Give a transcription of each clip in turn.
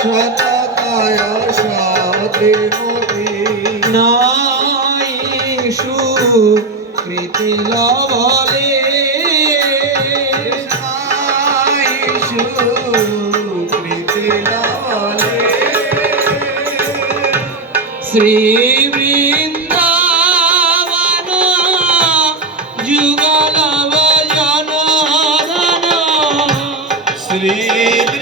সততায় সতে মোদী নাই সুকৃতি লবলে। নাই সুকৃতি লবলে। শ্রী Sri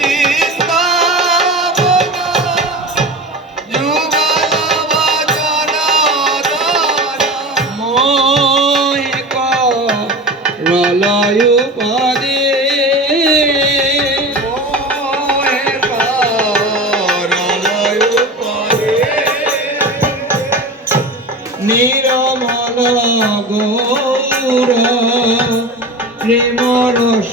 পুর প্রেম রস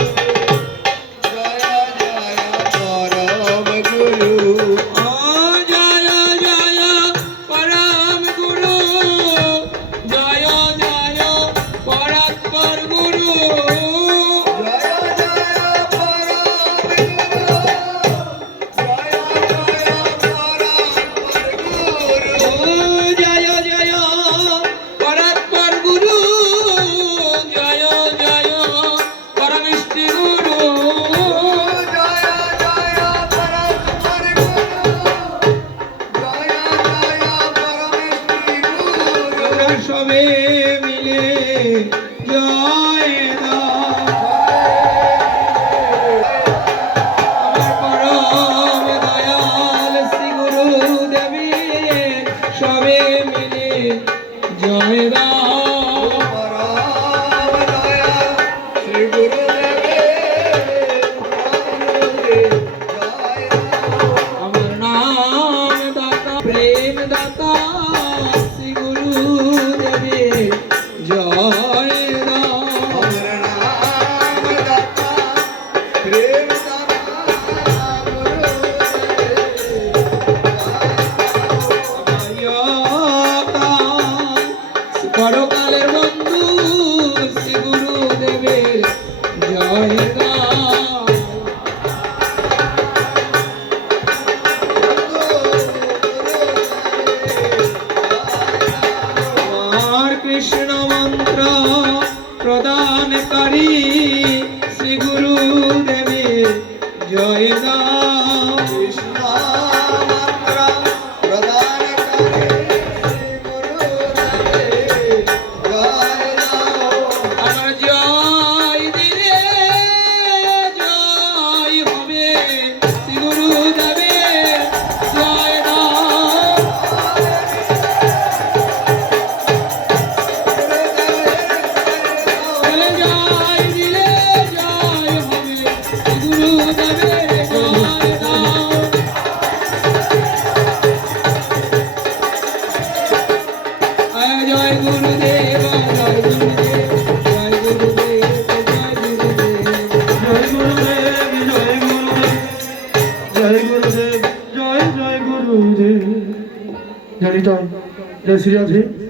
মিলে জয় রাম। প্রদানকারী শ্রী গুরু দেবী জয় जय श्री राधे